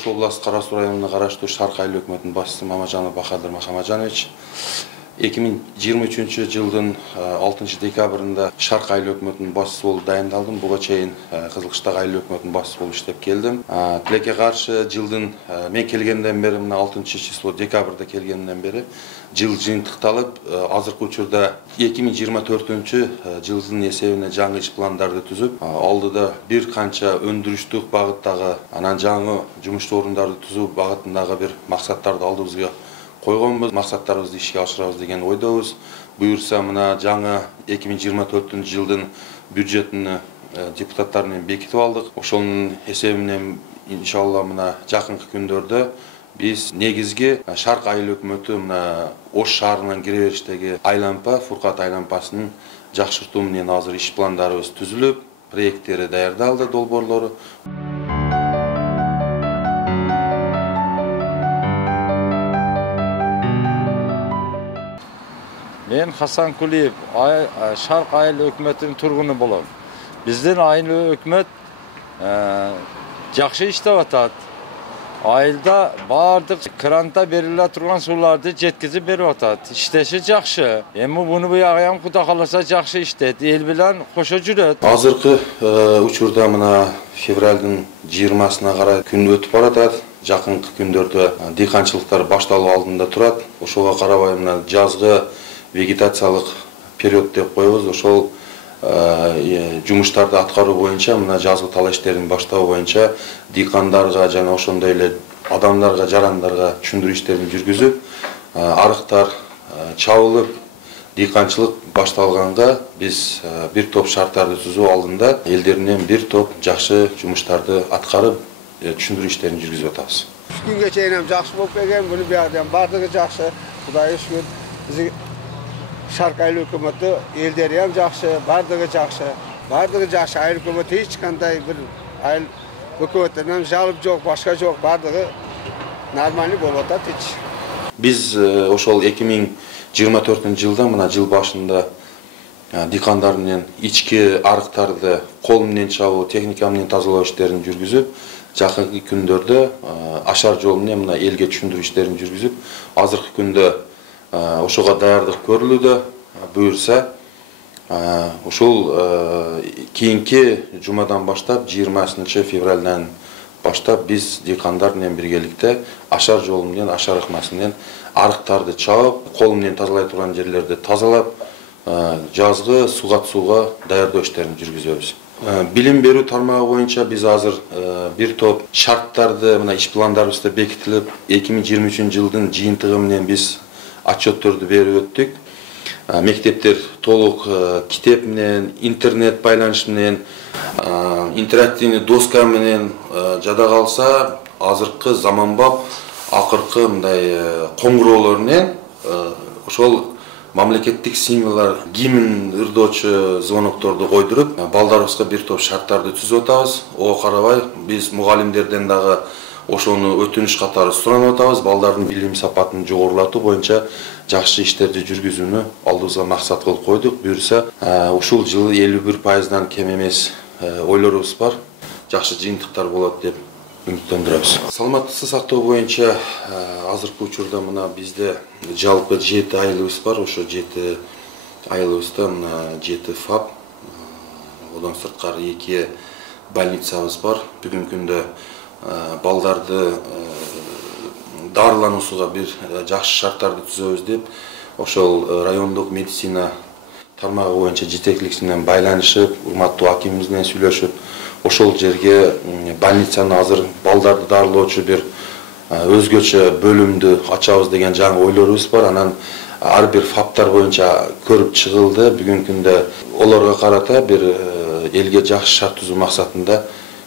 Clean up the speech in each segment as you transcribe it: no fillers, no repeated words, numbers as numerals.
Ош обласы Карасу районуна караштуу Шарк айыл өкмөтүнүн башчысы Мамажанов Бахадыр Махамажанович 2023 жылдын 6 декабрында Шарк айыл өкмөтүнүн башчысы болуп дайындалдым. Буга чейин Кызылкыштагы айыл өкмөтүнүн башчысы болуп иштеп келдим. Тилекке каршы жылдын мен келгенден бери мына 6 число декабрда келгенден бери жыл жыйынтыкталып, азыркы учурда 2024 жылдын эсебине жаңы иш пландарды түзүп, алдыда бир канча өндүрүштүк багыттагы, анан жаңы жумуш орундарды түзүү багытындагы бир максаттарды алдыбызга койгонбуз. Максаттарыбызды ишке ашырабыз деген ойдобуз. Буюрса мына жаңы 2024 жылдын бюджетин депутаттар менен бекитип алдык. Ошонун эсебинен иншалла мына жакынкы күндөрдө биз негизги Шарк айыл өкмөтү мына Ош шаарынан кире бериштеги айлампа, Фуркат айлампасын жакшыртуу менен азыр иш пландарыбыз түзүлүп, проекттери даярдалды, долбоорлору. Мен Хасан Кулиев, Шарк айыл өкмөтүнүн тургуну болом. Биздин айыл өкмөт жакшы иштеп атат. Айылда бардык кранда бериле турган сууларды жеткизип берип атат. Иштеши жакшы. Эми буну буягы Кудай кааласа жакшы иштейт. Эл менен кошо жүрөт. Азыркы учурда мына февралдын 20-сына карай күн өтүп баратат. Жакынкы күндөрдө дыйканчылыктар башталуу алдында турат. Ошого карабай мына жазгы вегетациялык период деп коебуз. Ошол жумуштарды аткаруу боюнча мына жазгы тала иштерин баштоо боюнча дыйкандарга жана ошондой эле адамдарга, жарандарга түшүндүрүү иштерин жүргүзүп, арыктар чабылып, дыйканчылык башталганга биз бир топ шарттарды түзүү алдында элдеринен бир топ жакшы жумуштарды аткарып, түшүндүрүү иштерин жүргүзүп атабыз. Күнгө чейин жакшы болуп келген, буну биягдан бардыгы жакшы. Кудайга шүгүр. Шарк айыл өкмөтү элдери ham жакшы, бардыгы жакшы. Бардыгы жакшы. Айыл өкмөтү эч кандай бир айыл өкмөтүнөн жалып жок, башка жок. Бардыгы нормальный болуп атат эч. Биз ошол 2024 жылда мына жыл башында дыйкандар менен ички арыктарды кол менен чабуу, техника менен тазалоо иштерин жүргүзүп, жакынкы күндөрдө ашар жол менен мына элге түшүндүрүү иштерин жүргүзүп, азыркы күндө ошого даярдык көрүлүүдө. Буюрса ушул кийинки жумадан баштап 20 февралдан баштап биз дыйкандар менен биргеликте ашар жол менен, ашар ыкмасы менен арыктарды чабып, кол менен тазалай турган жерлерди тазалап, жазгы суга даярдоо иштерин жүргүзөбүз. Билим берүү тармагы боюнча биз азыр бир топ шарттарды мына иш пландарыбызда бекитилип, 2023 жылдын жыйынтыгы менен биз отчетторду берип өттүк. Мектептер толук китеп менен, интернет байланыш менен, интерактивный доска менен жада калса, азыркы заманбап акыркы мындай коңгуроолор менен ошол мамлекеттик символдор, гимн ырдоочу звонокторду койдуруп, балдарыбызга бир топ шарттарды түзүп атабыз. Ого карабай биз мугалимдерден дагы ошону өтүнүш катары суранып атабыз. Балдардын билим сапатын жогорулатуу боюнча жакшы иштерди жүргүзүүнү алдыбызга максат кылып койдук. Буюрса, ушул жылы 51%дан кем эмес ойлорубуз бар. Жакшы жыйынтыктар болот деп үмүттөндүрөбүз. Саламаттыкты сактоо боюнча азыркы учурда мына бизде жалпы 7 айылыбыз бар. Ошо 7 айылыбызда мына 7 ФАП, одан сырткары 2 больницабыз бар. Бүгүнкү күндө балдарды дарылануусуга бир жакшы шарттарды түзөбүз деп ошол райондук медицина тармагы боюнча жетекчилик менен байланышып, урматтуу акимибиз менен сүйлөшүп, ошол жерге больницаны азыр балдарды дарылоочу бир өзгөчө бөлүмдү ачабыз деген жаңы ойлорубуз бар. Анан ар бир фаптар боюнча көрүп чыгылды. Бүгүнкү күндө олорго карата бир элге жакшы шарт түзүү максатында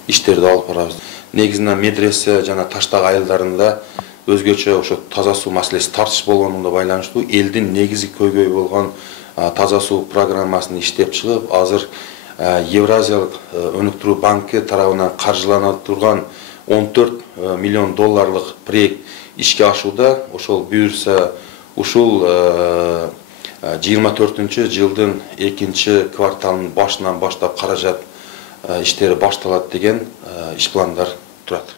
иштерди алып барабыз. Негизинен медресе жана Таштак айылдарында өзгөчө ошо таза суу маселеси тартыш болгонуна байланыштуу элдин негизги көйгөйү болгон таза суу программасын иштеп чыгып, азыр Евразиялык өнүктүрүү банкы тарабынан каржылана турган 14 миллион долларлык проект ишке ашууда. Ошол буюрса ушул 24 жылдын 2 кварталынын башынан баштап каражат иштери башталат деген иш пландар турат.